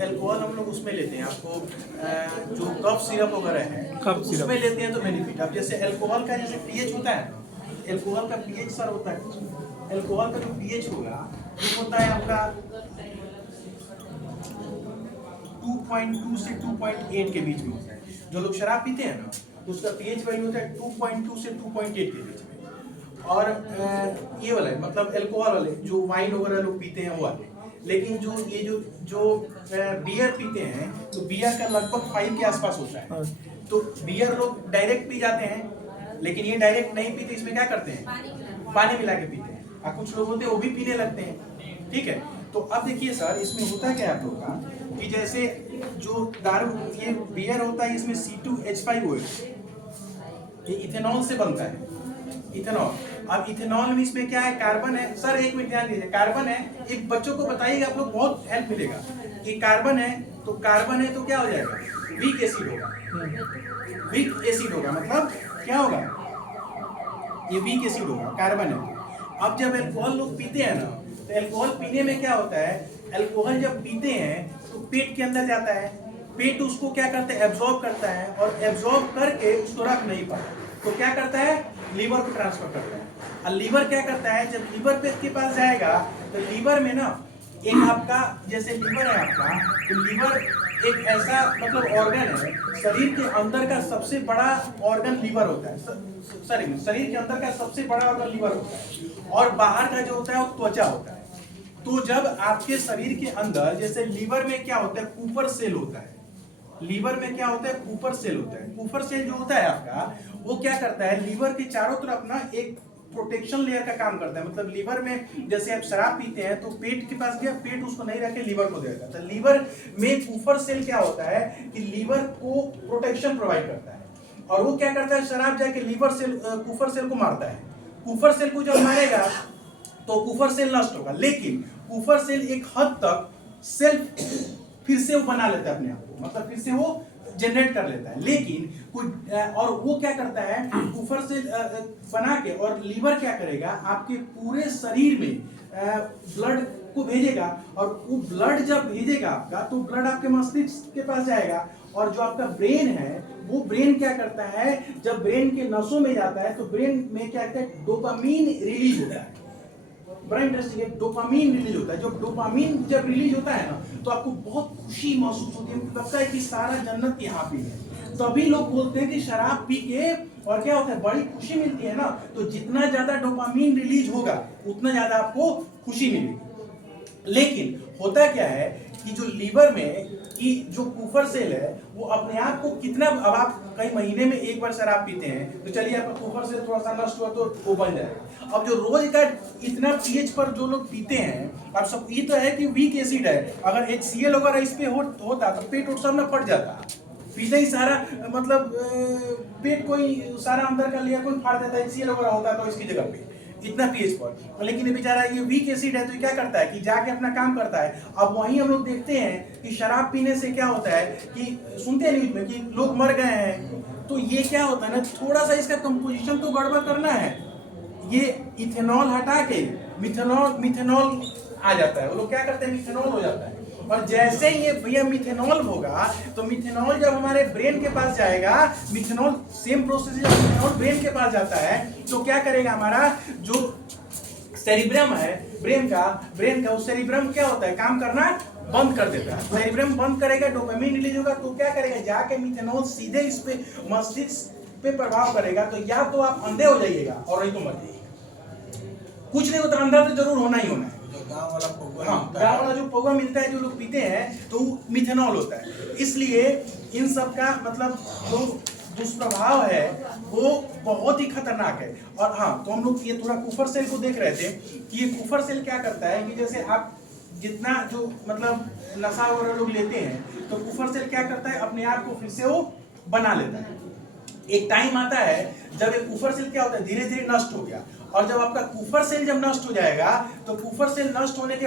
Alcohol हम लोग उसमें लेते हैं, आपको जो कफ सिरप वगैरह है उसमें लेते हैं तो बेनिफिट। अब जैसे एल्कोहल का जैसे पीएच होता है ना, एल्कोहल का पीएच सर होता है, एल्कोहल का जो पीएच होगा वो होता है आपका 2.2 से 2.8 के बीच में होता है। जो लोग शराब पीते हैं ना तो उसका पीएच वैल्यू होता है 2.2 से 2.8 के बीच में। और ये वाला मतलब एल्कोहल वाले जो वाइन वगैरह लोग पीते हैं वो वाले। लेकिन जो ये जो बियर पीते हैं तो बियर का लगभग 5 के आसपास होता है। तो बियर लोग डायरेक्ट पी जाते हैं, लेकिन ये डायरेक्ट नहीं पीते, इसमें क्या करते हैं पानी मिला के पीते हैं। और कुछ लोग होते हैं वो भी पीने लगते हैं, ठीक है। तो अब देखिए सर इसमें होता क्या है आप लोग का कि जैसे जो दारू ये बियर होता है इसमें C2H5OH ये इथेनॉल से बनता है, इथेनॉल। अब इथेनॉल में इसमें क्या है, कार्बन है। सर एक मिनट ध्यान दीजिए, कार्बन है, एक बच्चों को बताइएगा आप लोग, बहुत हेल्प मिलेगा। कि कार्बन है तो क्या हो जाएगा, वीक एसिड होगा। वीक एसिड होगा मतलब क्या होगा, ये वीक एसिड होगा, कार्बन है। अब जब एल्कोहल लोग पीते हैं ना तो एल्कोहल पीने में क्या होता है, एल्कोहल जब पीते हैं तो पेट के अंदर जाता है, पेट उसको क्या करता है, एब्जॉर्ब करता है, और एब्जॉर्ब करके उसको रख नहीं पाता तो क्या करता है, लीवर को ट्रांसफर करता है। और लीवर क्या करता है, जब लीवर पे के पास जाएगा तो लीवर में ना एक आपका जैसे लीवर है आपका, तो लीवर एक ऐसा मतलब ऑर्गन है, शरीर के अंदर का सबसे बड़ा ऑर्गन लीवर होता है। शरीर के अंदर का सबसे बड़ा ऑर्गन लीवर होता है, और बाहर का जो होता है वो त्वचा होता है। तो जब आपके शरीर के अंदर जैसे लीवर में क्या होता है, कूपर सेल होता है। लीवर में क्या होता है, कूपर सेल होता है। कूपर सेल जो होता है आपका वो क्या करता है, लीवर के चारों तरफ ना एक प्रोटेक्शन लेयर का काम करता है। मतलब लीवर में जैसे आप शराब पीते हैं तो पेट के पास गया, पेट उसको नहीं रखे, लीवर को देगा। तो लीवर में कूपर सेल क्या होता है कि लीवर को प्रोटेक्शन प्रोवाइड करता है, और वो क्या करता है, शराब जाके लीवर सेल कूपर सेल को मारता है। कूपर सेल को जब मारेगा तो कूपर सेल नष्ट होगा, लेकिन कूपर सेल एक हद तक सेल्फ फिर से वो बना लेता है अपने आप को, मतलब फिर से वो जनरेट कर लेता है। लेकिन कोई और वो क्या करता है, कूपर सेल बना के, और लीवर क्या करेगा, आपके पूरे शरीर में ब्लड को भेजेगा, और वो ब्लड जब भेजेगा आपका तो ब्लड आपके मस्तिष्क के पास जाएगा, और जो आपका ब्रेन है वो ब्रेन क्या करता है, जब ब्रेन के नसों में जाता है तो ब्रेन में क्या कहते हैं, डोपामीन रिलीज होता है। बड़ा इंटरेस्टिंग है, डोपामीन रिलीज होता है। जब डोपामीन जब रिलीज होता है ना तो आपको बहुत खुशी महसूस होती है, लगता है कि सारा जन्नत यहाँ पे है। तभी लोग बोलते हैं कि शराब पी के और क्या होता है, बड़ी खुशी मिलती है ना। तो जितना ज्यादा डोपामीन रिलीज होगा उतना ज्यादा आपको खुशी मिलेगी। लेकिन होता क्या है कि जो लीवर में कि जो कूपर सेल है वो अपने आप को कितना, अब आप कई महीने में एक बार शराब पीते हैं तो चलिए आपका कूपर सेल थोड़ा सा नष्ट हुआ तो वो बन जाएगा। अब जो रोज का इतना पीएच पर जो लोग पीते हैं, अब सब ये तो है कि वीक एसिड है, अगर HCl वगैरह इस पे होता तो पेट सब ना फट जाता, पीते ही सारा मतलब पेट कोई सारा अंदर का लिया कोई फाड़ देता, HCl वगैरह होता तो इसकी जगह पे इतना पीएच पर। लेकिन ये बेचारा ये वीक एसिड है तो क्या करता है कि जाके अपना काम करता है। अब वहीं हम लोग देखते हैं कि शराब पीने से क्या होता है कि सुनते हैं न्यूज में कि लोग मर गए हैं। तो ये क्या होता है ना, थोड़ा सा इसका कंपोजिशन तो गड़बड़ करना है, ये इथेनॉल हटा के मिथेनॉल आ जाता है। वो लोग क्या करते हैं, मिथेनॉल हो जाता है। और जैसे ही ये भैया मिथेनॉल होगा तो मिथेनॉल जब हमारे ब्रेन के पास जाएगा, मिथेनॉल सेम प्रोसेस जब मिथेनॉल ब्रेन के पास जाता है तो क्या करेगा, हमारा जो सेरिब्रम है ब्रेन का वो सेरिब्रम क्या होता है, काम करना बंद कर देता है। सेरिब्रम बंद करेगा, डोपामिन रिलीज होगा, तो क्या करेगा, जाके मिथेनॉल सीधे इस पे मस्तिष्क पे प्रभाव करेगा। तो या तो आप अंधे हो जाइएगा और नहीं तो मर जाइएगा। कुछ नहीं होता, अंधा तो जरूर होना ही होना है। गाँव वाला जो पौवा मिलता है जो लोग पीते हैं तो मिथेनॉल होता है। इसलिए इन सब का मतलब जो दुष्प्रभाव है वो बहुत ही खतरनाक है। और हाँ, तो हम लोग ये थोड़ा कूपर सेल को देख रहे थे कि ये कूपर सेल क्या करता है कि जैसे आप जितना जो मतलब नशा वगैरह लोग लेते हैं तो कूपर सेल क्या करता है, अपने आप को फिर से वो बना लेता है। एक टाइम आता है जब एक कूपर सेल क्या होता है, धीरे धीरे नष्ट हो गया, और जब आपका कूपर सेल जब नष्ट हो जाएगा तो कूपर सेल नष्ट होने के